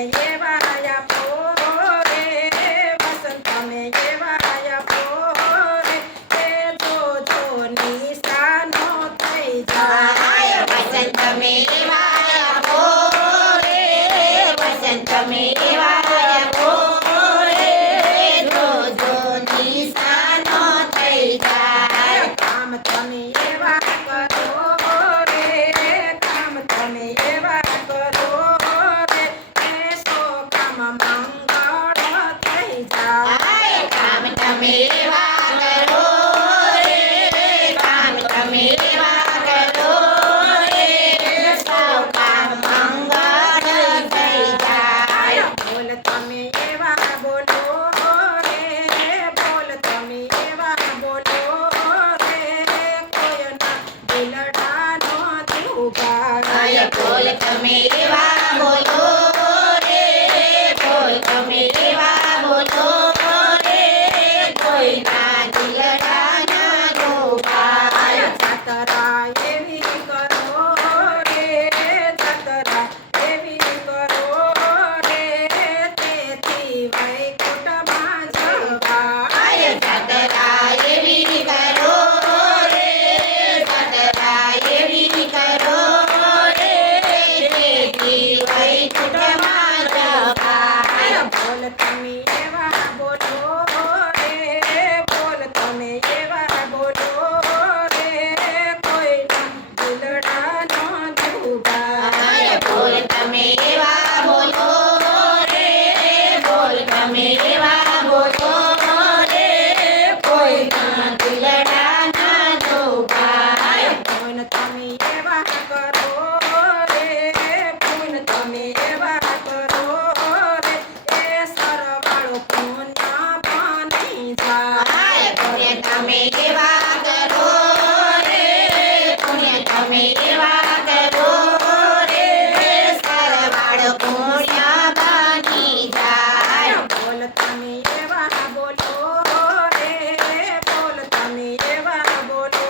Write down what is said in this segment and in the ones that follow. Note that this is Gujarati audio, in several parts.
એવા આપો રે વસંત તમે એવા આપો રે એ જોજો નિશાનો થઈ જાય વસંત તમે એવા આપો રે વસંત તમે એવા આપો રે જોજો નિશાનો થઈ જાય કામ તમે એવા કરો રે કામ તમે એવા કરો રે એ સો કામ મંગળ થઈ જાય કામ તમે એવા કરો રે કામ તમે એવા કરો રે સૌ કામ મંગળ થઈ જાય બોલ તમે એવા બોલો રે બોલ તમે એવા બોલો રે કોઈના દિલડાનો દુભાય બોલ તમે એવા બોલો રે બોલ તમે એવા બોલો રે કોઈના દિલડાના દુભાય જાતરા એવી કરો રે જાતરા એવી કરો રે તેથી વૈકુંઠમાં જવાય જાતરા એવી કરો રે જાતરા એવી કરો રે તેથી વૈકુંઠમાં જવાય બોલ તમે એવા બોલો રે બોલ તમે એવા બોલો રે કોઈના દિલડાનો દુભાય બોલ તમે એવા બોલો રે બોલ તમે એવા બોલો રે કોઈના દિલડાના દુભાય પૂન તમે એવા કરો રે પૂન તમે એવા કરો રે એ સરવાળો પુણ્ય બની જાય પુણ્ય તમે એવા કરો રે પુણ્ય તમે એવા કરો રે સરવાળો પુણ્ય બની જાય બોલ તમે એવા બોલો રે બોલ તમે એવા બોલો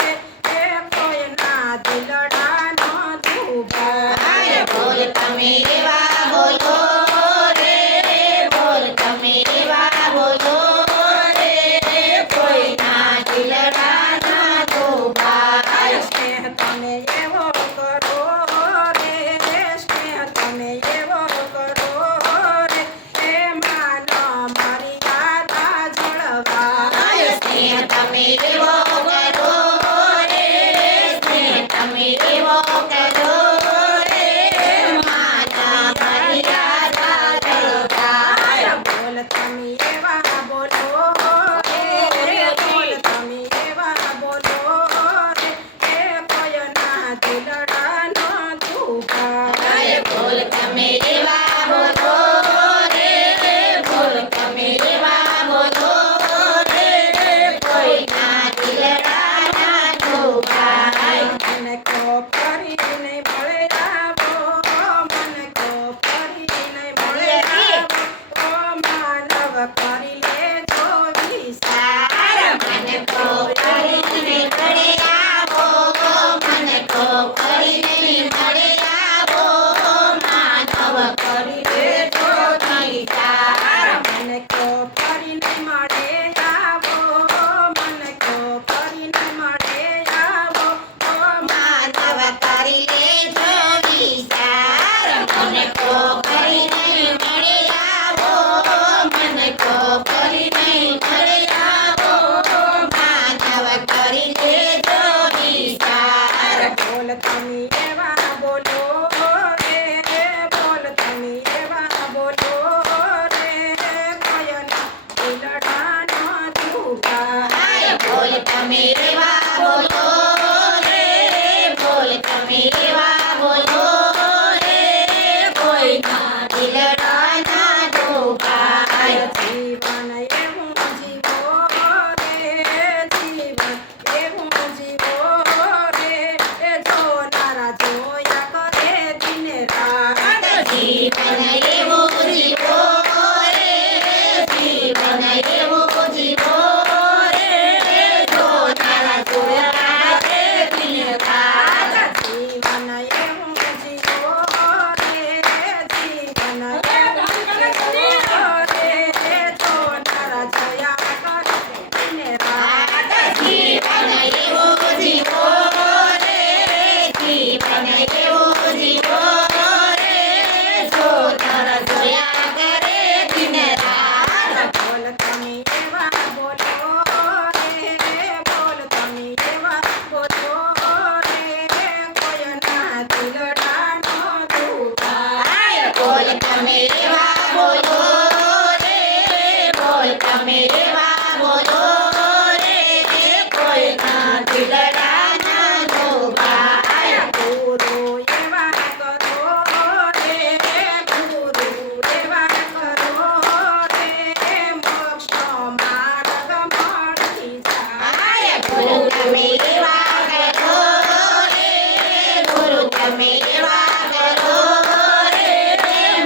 રે એ કોઈના દિલડાનો દુભાય બોલ તમે એવા બોલો રે બોલ તમે એવા બોલો રે કોઈના દિલડાના દુભાય સ્નેહ તમે એવો કરો રે સ્નેહ તમે એવો કરો રે એ માનો મર્યાદા જળવાય સ્નેહ તમે એવો કરો રે સ્નેહ તમે એવો કરો રે માતા તમે એવા બોલો રે, બોલ તમે એવા બોલો રે, કોઈના દિલડા ના દુભાય. ગુરુ એવા કરો રે, ગુરુ એવા કરો રે, મોક્ષનો માર્ગ મળી જાય. ગુરુ તમે એવા કરો રે, ગુરુ તમે એવા કરો રે,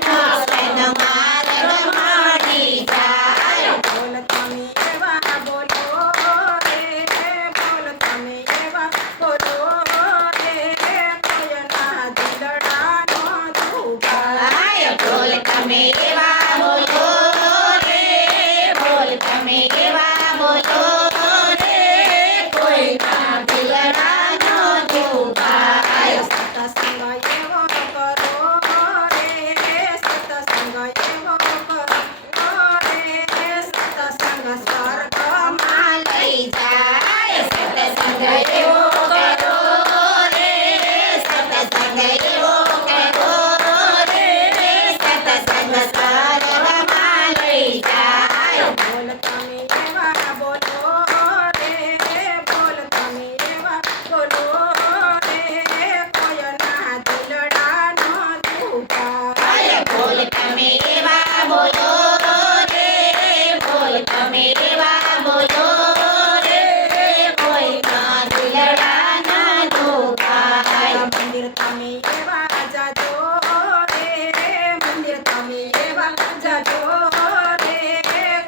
મોક્ષનો માર્ગ મળી જાય. બોલ તમે એવા બોલો રે, બોલ તમે એવા બોલો રે, કોઈના દિલડા નો દુભાય. બોલ તમે એવા બોલો રે, બોલ તમે એવા બોલો રે, કોઈના દિલડા નો દુભાય. સત્સંગ એવો કરો રે, સત્સંગ એવો કરો રે, સત્સંગ સ્વર્ગમાં લઈ જાય. સત્સંગ એવો કરો રે, સત્સંગ એવો કરો રે, સત્સંગ સ્વર્ગમાં લઈ જાય. બોલ તમે એવા બોલો રે, બોલ તમે એવા બોલો રે, કોઈના દિલડા નો દુભાય. બોલ તમે એવા બોલો રે, બોલ તમે એવા બોલો રે, કોઈના દિલડા ના દુભાય. મંદિર તમે એવા જાજો રે, મંદિર તમે એવા જાજો રે,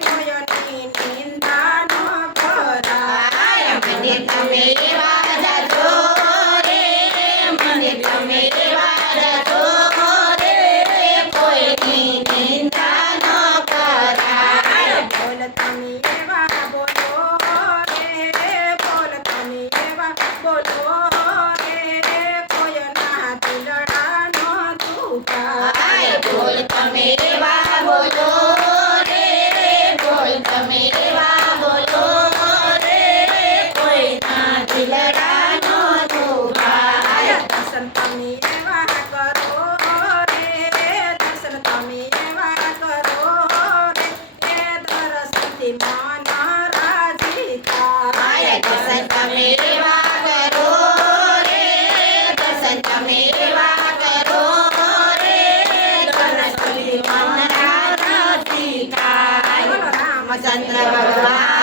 કોઈની નિંદા ન કરાય. મંદિર તમે એવા જાજો રે, મંદિર તમે એવા જાજો રે, કોઈની નિંદા ન કરાય. બોલ તમે એવા બોલો રે, બોલ તમે એવા બોલો રે, કોઈના દિલડા નો દુભાય. બોલ તમે એવા બોલો રે, બોલ તમે એવા બોલો રે, કોઈના દિલડા નો દુભાય. દર્શન તમે એવા કરો રે, દર્શન તમે એવા કરો રે, એ દર્શનથી મન રાજી થાય. દર્શન તમે એવા કરો રે, દર્શન તમે એવા કરો રે, દર્શનથી મન રાજી થાય. બોલો રામચંદ્ર ચંદ્ર ભગવાન